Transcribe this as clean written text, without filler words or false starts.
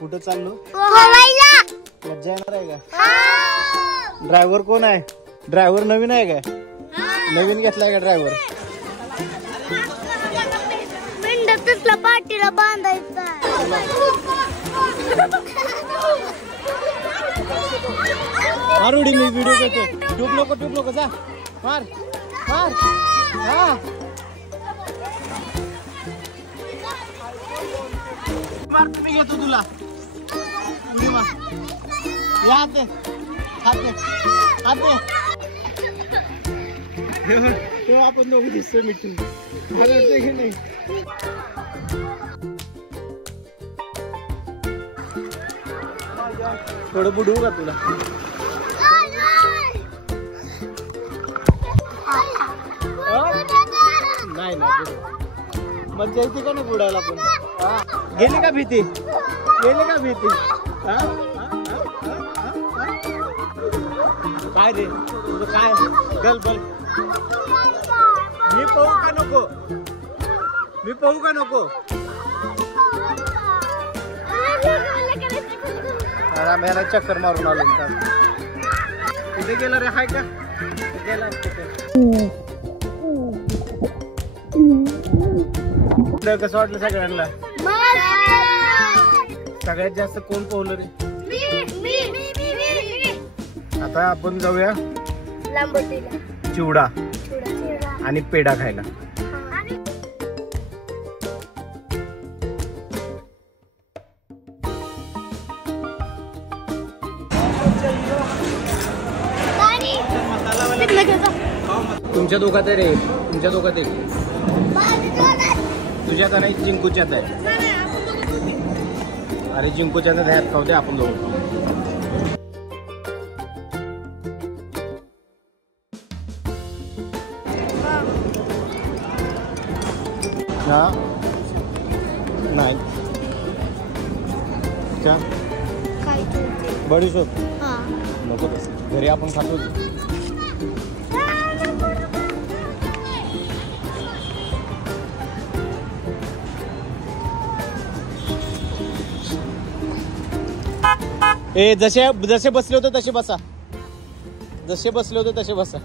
कुठं चाललो? गोव्याला. मज्जा येणार आहे का? ड्रायव्हर कोण आहे? ड्रायव्हर नवीन आहे का? नवीन घेतलाय का ड्रायव्हर? मेंढ्यातला पाठीला बांधायचा. मार उडी, मी व्हिडिओ करतो. ट्यूब नको जा. मार मार. हा मार, तुम्ही घेतो तुला उडी मार. या हात दे. आपण दोघं दिसतोय मिठून. मला वाटतं की नाही थोडं बुडवू का तुला? नाही मज्जा येते का नाही बुडायला पण? गेली का भीती? काय रे तुझं काय? गल बल. मी पाहू का नको? याला चक्कर मारून आलो. कुठे गेला रे? हाय का? गेला. कसं वाटलं सगळ्यांना? सगळ्यात जास्त कोण पोहलं रे? आता आपण जाऊया चिवडा आणि पेढा खायला. तुमच्या दोघात आहे रे, तुमच्या दोघात आहे. तुझ्यात नाही, जिंकूच्यात आहे. अरे जिंकूच्यात ह्यात खाऊ दे आपण दोघं. हा नाही क्या बडीशोप नको तसं. घरी आपण खातो. जसे बसले होते तसे बसा.